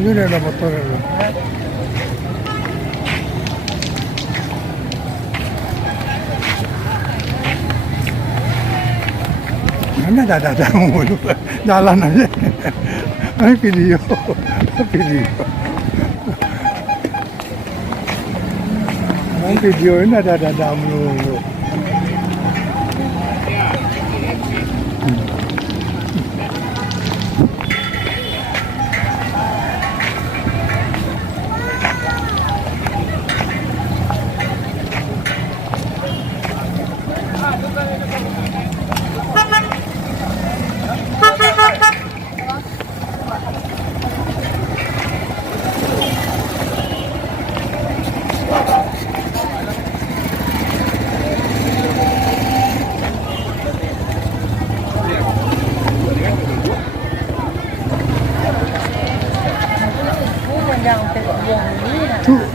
Unit la motor. Dah mulu. Jalan aja. Video. Video ini dah mulu.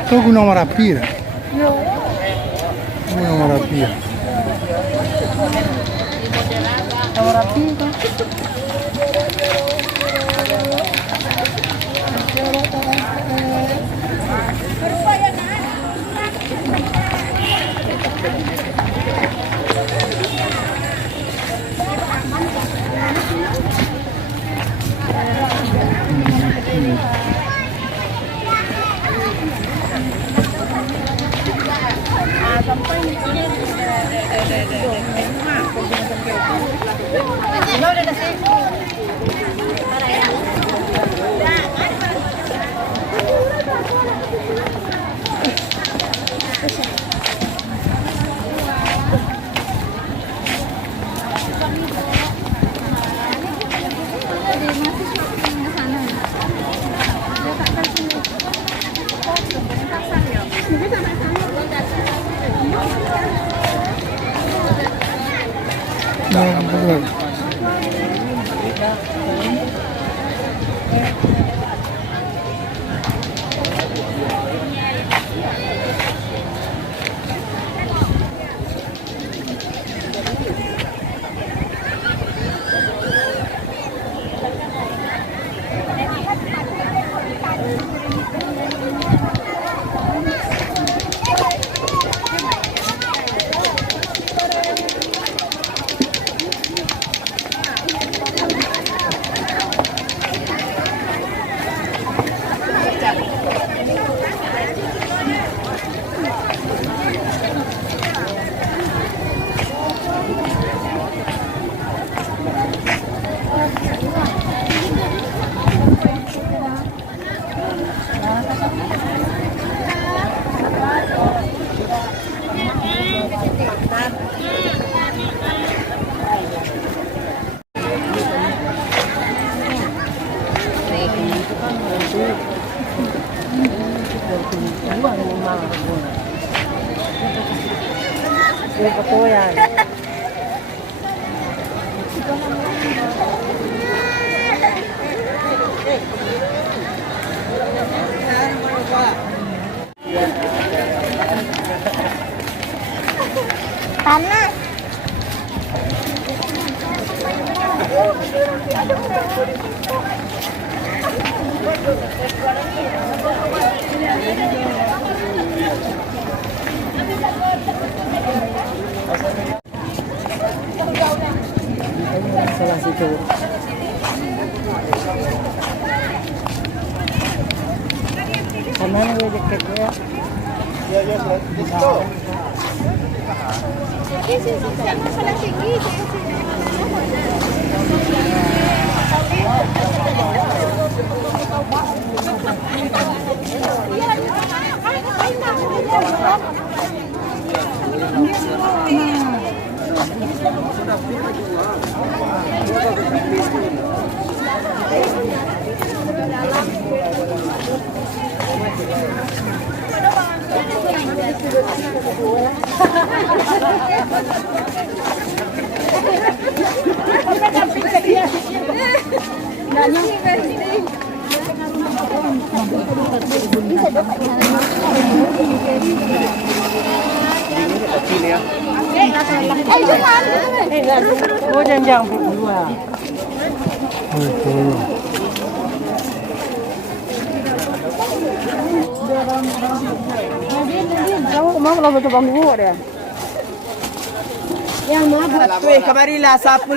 Tu Gunung Merapi dah. Gunung Merapi. Merapi tu. Panas. Salah situ. Karena gue jaketnya. Oh, jangan berdua. Kamu mau lo betul bangku deh. Yang mabuk. Weh, kamarilah 10.000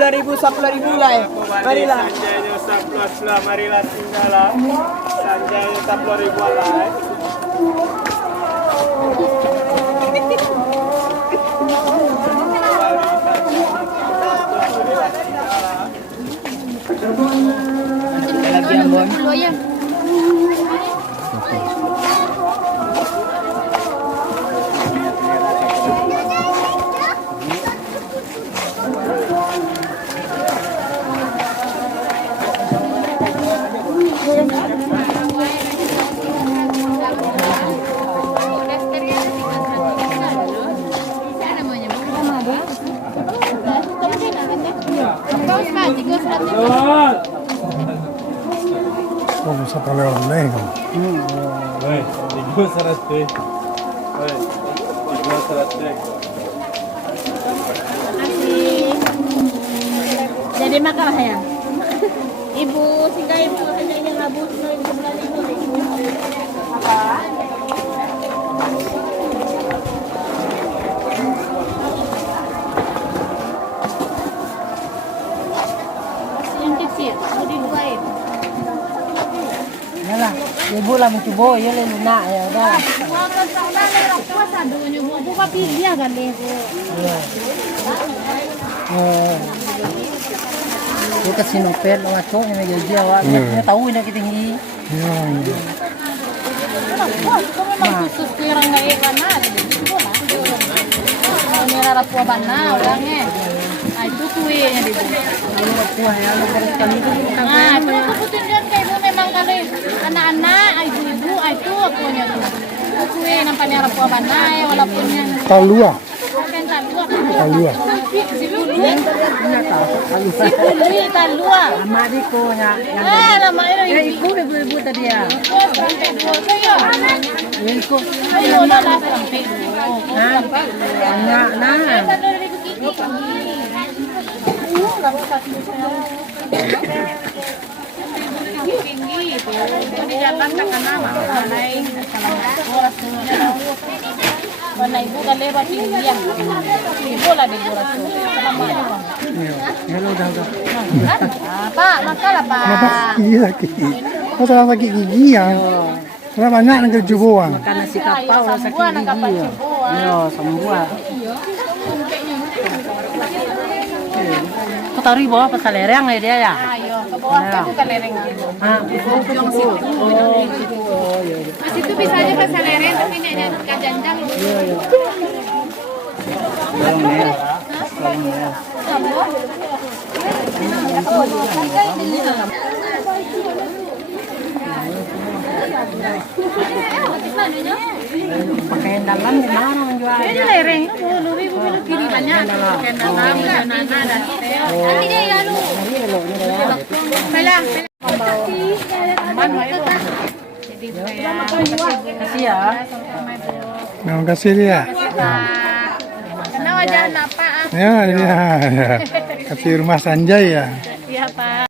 lah. Marilah. Sanjaynya 11 marilah tinggallah. Sanjaynya 10.000 lah. Lagi yang bon. Oh, bisa pakai online. Woi, tiga 100. Woi, 300. Jadi makan ya. Ibu, sehingga ibu hanya ingin habis ibu sebelah ibu. Apa? Yang kecil, mau dibuain. Yalah, ibu lah mencoba ya le lunak ya dah. Makan sauna le puasa dulu ibu papi dia kan le. Gue kasih nopet lo ngaco yang aja dia awak. Dia tahu ini kita tinggi. Ya, ya. Memang khusus kurang nggak ikan ada di situ lah. Merah rapua bana orangnya. Ah itu kuenya di sini. Wah ya lo harus kali itu kita. Nah, itu kebutuhan dia kayak ibu memang kali anak-anak, ibu-ibu, itu akunya tuh. Itu kue nampaknya rapua bana ya walaupun yang Talua. bukan talua. Talua. Sipului talua. Sama diko nya. Ah, nama itu Ibu ibu tadi ya. sampai dua saya. Ibu. Ayo lah sampai dua. Nah, nah. Tinggi itu di jalan tak kenal mana mana ibu kan lewat tinggi yang ibu lah di bola tuh sama Ya lo udah. Pak makalah Kenapa Pak gigi sakit? Masalah sakit gigi ya. Karena banyak yang kejubuan. Makan nasi kapau lah sakit buah nak kapan gigi. Yo, sembuh. Kau tahu ribu apa salereng ya dia ya? ayo ke bawah ke bukan lereng Ah, ujung situ. Oh, iya. mas itu bisa aja pas lereng tapi nek ke janjang Pakaian dalam di mana menjual? Ini lereng, lebih kiri banyak. Pakaian dalam, nana dan nanti dia ya lu. Pelang, Kasih ya. Terima kasih dia. Kenapa wajah apa? Ya, dia. Kasih rumah Sanjay ya. Iya Pak.